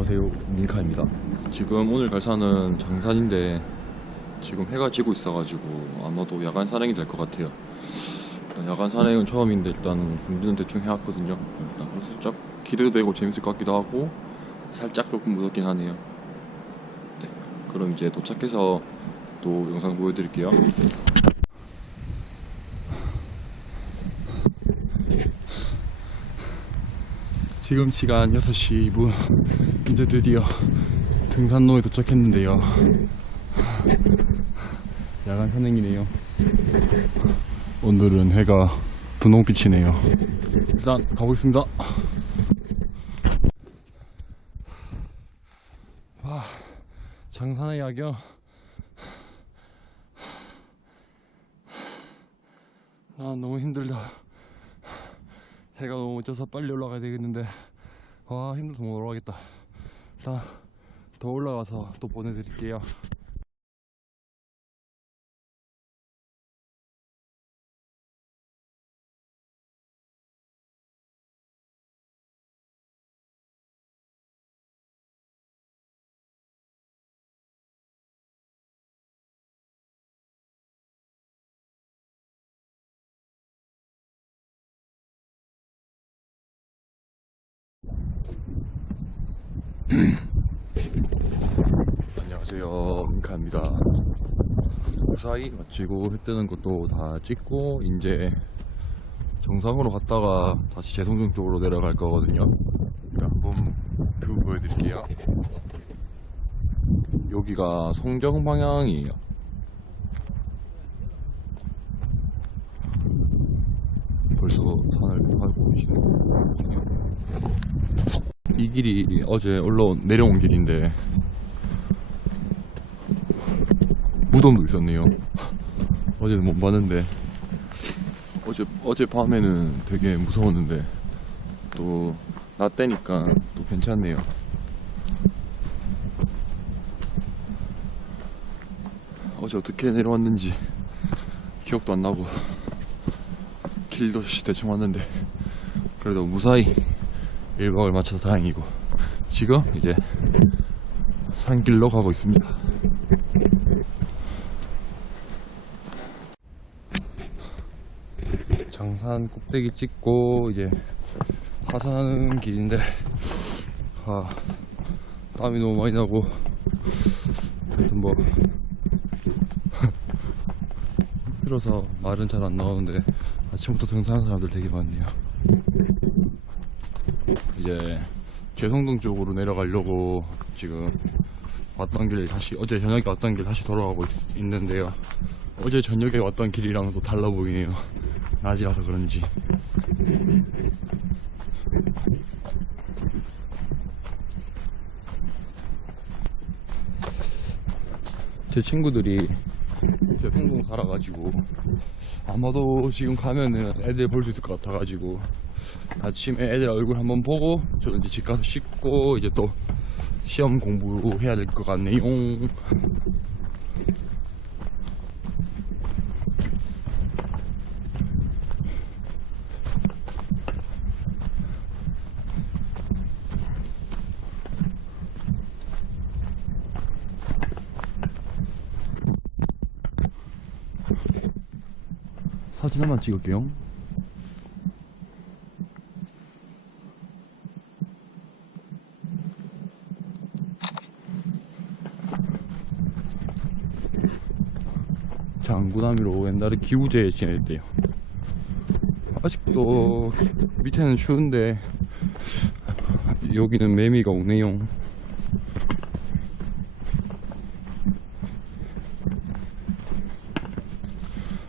안녕하세요. 민카입니다. 지금 오늘 갈 산은 장산인데 지금 해가 지고 있어가지고 아마도 야간 산행이 될 것 같아요. 야간 산행은 처음인데 일단 준비는 대충 해왔거든요. 일단 슬쩍 기대도 되고 재밌을 것 같기도 하고 살짝 조금 무섭긴 하네요. 네, 그럼 이제 도착해서 또 영상 보여드릴게요 지금 시간 6시 2분. 이제 드디어 등산로에 도착했는데요. 야간 산행이네요. 오늘은 해가 분홍빛이네요. 일단 가보겠습니다. 와 장산의 야경. 난 너무 힘들다 해가 너무 쪄서 빨리 올라가야 되겠는데. 와 힘들어서 못 올라가겠다. 일단 더 올라가서 또 보내드릴게요 안녕하세요. 민카입니다. 무사히 마치고 해 뜨는 것도 다 찍고 이제 정상으로 갔다가 다시 재성중 쪽으로 내려갈 거거든요. 자, 한번 뷰 보여드릴게요. 여기가 송정 방향이에요. 벌써 산을 밟고 계시네요 이 길이 어제 올라온 내려온 길인데. 무덤도 있었네요. 어제는 못 봤는데. 어제 어제 밤에는 되게 무서웠는데. 또 낮 때니까 또 괜찮네요. 어제 어떻게 내려왔는지 기억도 안 나고. 길도 대충 왔는데. 그래도 무사히 1박을 맞춰서 다행이고 지금 이제 산길로 가고 있습니다. 장산 꼭대기 찍고 이제 하산하는 길인데 아 땀이 너무 많이 나고 하여튼 뭐 힘들어서 말은 잘 안 나오는데 아침부터 등산하는 사람들 되게 많네요 이제 재성동 쪽으로 내려가려고 지금 왔던 길 다시 어제 저녁에 왔던 길 다시 돌아가고 있, 는데요. 어제 저녁에 왔던 길이랑 또 달라 보이네요. 낮이라서 그런지. 제 친구들이 제 성동 살아가지고 아마도 지금 가면은 애들 볼 수 있을 것 같아가지고 아침에 애들 얼굴 한번 보고 저는 이제 집 가서 씻고 이제 또 시험 공부해야 될 것 같네요. 사진 한번 찍을게요. 장구나미로 옛날에 기우제 지냈대요. 아직도 밑에는 추운데 여기는 매미가 오네요.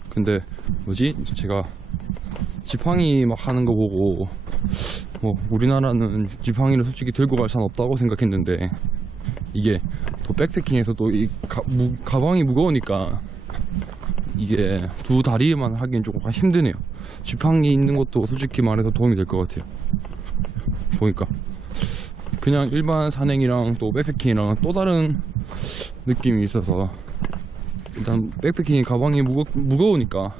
근데 뭐지? 제가 지팡이 막 하는 거 보고 뭐 우리나라는 지팡이를 솔직히 들고 갈 산 없다고 생각했는데 이게 또 백패킹에서 또 이 가방이 무거우니까 이게 두 다리만 하기엔 조금 힘드네요. 지팡이 있는 것도 솔직히 말해서 도움이 될 것 같아요. 보니까 그냥 일반 산행이랑 또 백패킹이랑 또 다른 느낌이 있어서 일단 백패킹 가방이 무거, 무거우니까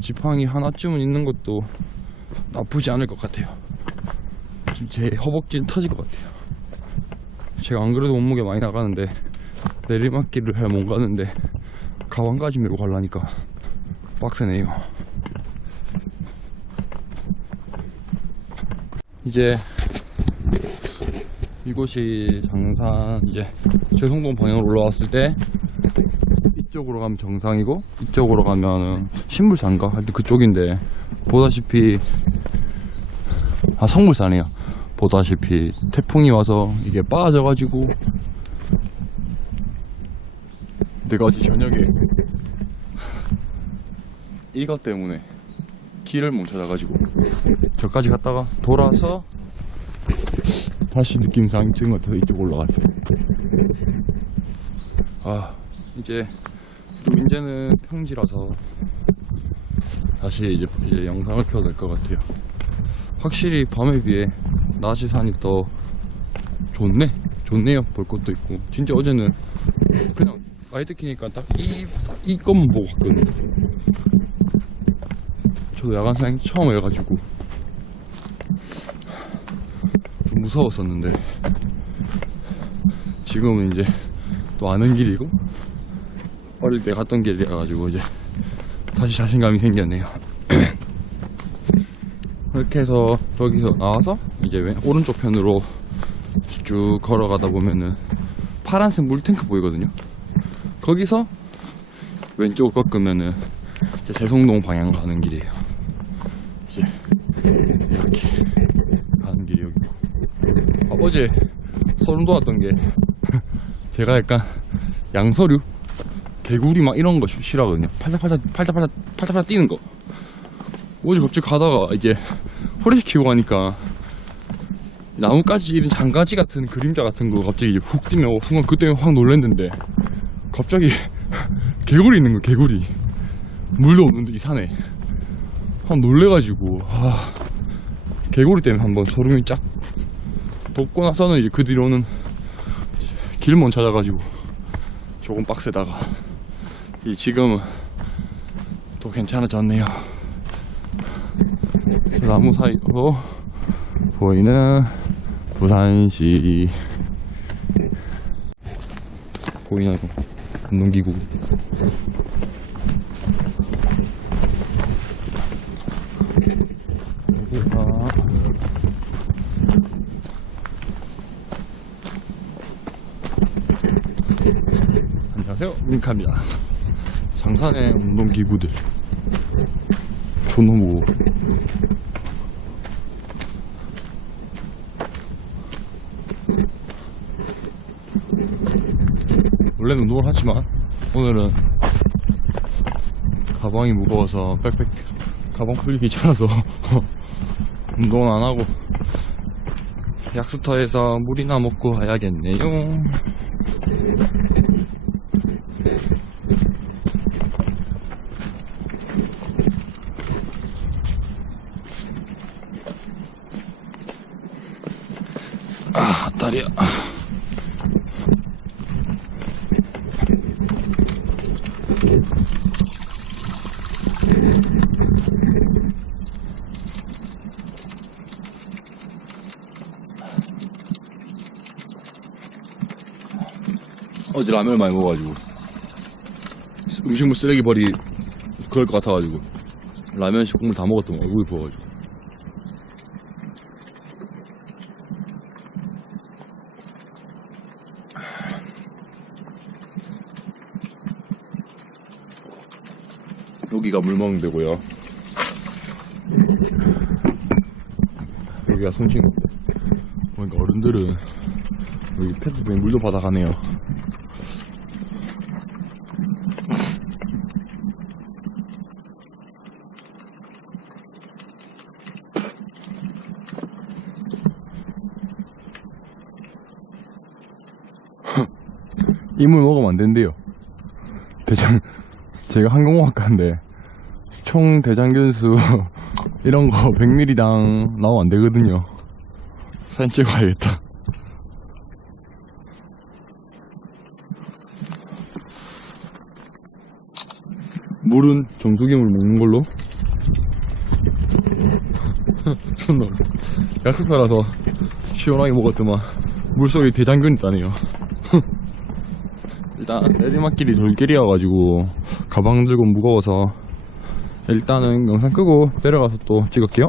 지팡이 하나쯤은 있는 것도 나쁘지 않을 것 같아요. 좀제 허벅지는 터질 것 같아요. 제가 안 그래도 몸무게 많이 나가는데 내리막길을 잘 못 가는데 가방까지 메고 가려니까 빡세네요. 이제 이곳이 장산 이제 최성동 방향으로 올라왔을 때 이쪽으로 가면 정상이고 이쪽으로 가면은 신물산가 하여튼 그쪽인데 보다시피 아 성물산이에요 보다시피 태풍이 와서 이게 빠져가지고 내가 어제 저녁에. 이것 때문에 길을 못 찾아가지고. 저까지 갔다가 돌아서 다시 느낌상 같아서 이쪽 올라갔어요. 아 이제 좀 이제는 평지라서 다시 이제, 이제 영상을 켜야 될 것 같아요. 확실히 밤에 비해 낮이 산이 더 좋네? 좋네요. 볼 것도 있고. 진짜 어제는 그냥 라이트 키니까 딱 이 이 것만 보고 갔거든요 저도 야간 사행 처음 해가지고. 좀 무서웠었는데. 지금은 이제 또 아는 길이고 어릴 때 갔던 길이라가지고 이제 다시 자신감이 생겼네요. 이렇게 해서 저기서 나와서 이제 왼- 오른쪽 편으로 쭉 걸어가다 보면은 파란색 물탱크 보이거든요 거기서 왼쪽을 꺾으면은 이제 재송동 방향 가는 길이에요. 이렇게 가는 길이 여기고 아, 어제 소름 돋았던 게 제가 약간 양서류 개구리 막 이런 거 싫어하거든요. 팔짝팔짝 팔짝팔짝 팔짝팔짝 뛰는 거. 어제 갑자기 가다가 이제 호레 키고 가니까 나뭇가지 이런 장가지 같은 그림자 같은 거 갑자기 훅 뛰면 어, 순간 그때 확 놀랐는데 갑자기 개구리 있는 거 개구리. 물도 없는데 이 산에. 확 놀래가지고 아 개구리 때문에 한번 소름이 쫙 돋고 나서는 이제 그 뒤로는 길못 찾아가지고 조금 빡세다가 이 지금은 또 괜찮아졌네요. 나무 사이로 보이는 부산시. 보이나요? 운동기구 여기가 안녕하세요. 민카입니다. 장산의 운동기구들. 존너무 원래는 운동을 하지만 오늘은 가방이 무거워서 백팩 가방 풀기 귀찮아서 운동은 안 하고 약수터에서 물이나 먹고 가야겠네요. 아, 다리야. 어제 라면을 많이 먹어가지고. 음식물 쓰레기 버리 그럴 것 같아가지고. 라면 식국물 다 먹었더만 얼굴이 부어가지고. 여기가 물 먹는 데고요. 여기가 손씻 그러니까 어른들은 여기 페트병에 물도 받아가네요 이물 먹으면 안 된대요. 대장, 제가 항공학과인데, 총 대장균수, 이런 거 100ml당 나오면 안 되거든요. 사진 찍어야겠다. 물은 정수기물 먹는 걸로? 존나. 약수터라서 시원하게 먹었더만. 물속에 대장균 있다네요. 일단 내리막길이 돌길이어가지고 가방 들고 무거워서 일단은 영상 끄고 내려가서 또 찍을게요.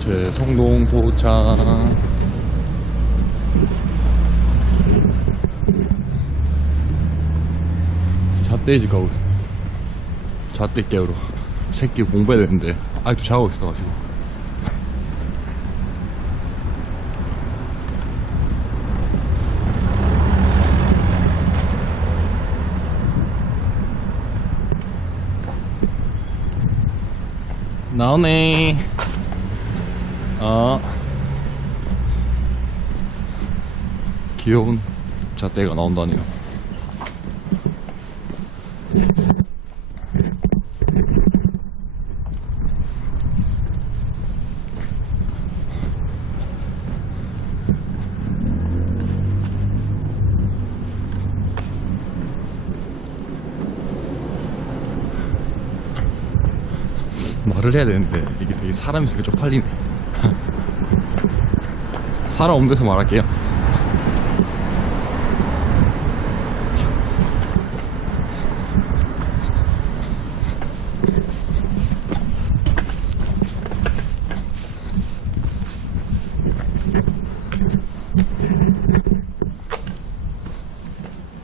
제 성동 도착. 잣대집 가고 있어. 잣대 깨우러. 새끼 공부해야 되는데 아직도 자고 있어가지고. 나오네. 어. 귀여운 잣대가 나온다네요. 말을 해야 되는데 이게 되게 사람이 있으니까 쪽팔리네. 사람 없는 데서 말할게요.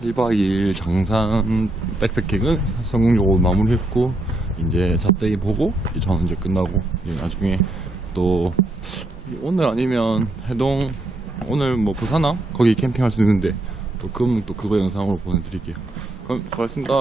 일박이일 장산 백패킹은 성공적으로 마무리했고 이제 잣대기 보고 이제 이제 끝나고 이제 나중에 또 오늘 아니면 해동 오늘 뭐 부산항? 거기 캠핑할 수 있는데 또 그럼 또 그거 영상으로 보내드릴게요. 그럼 고맙습니다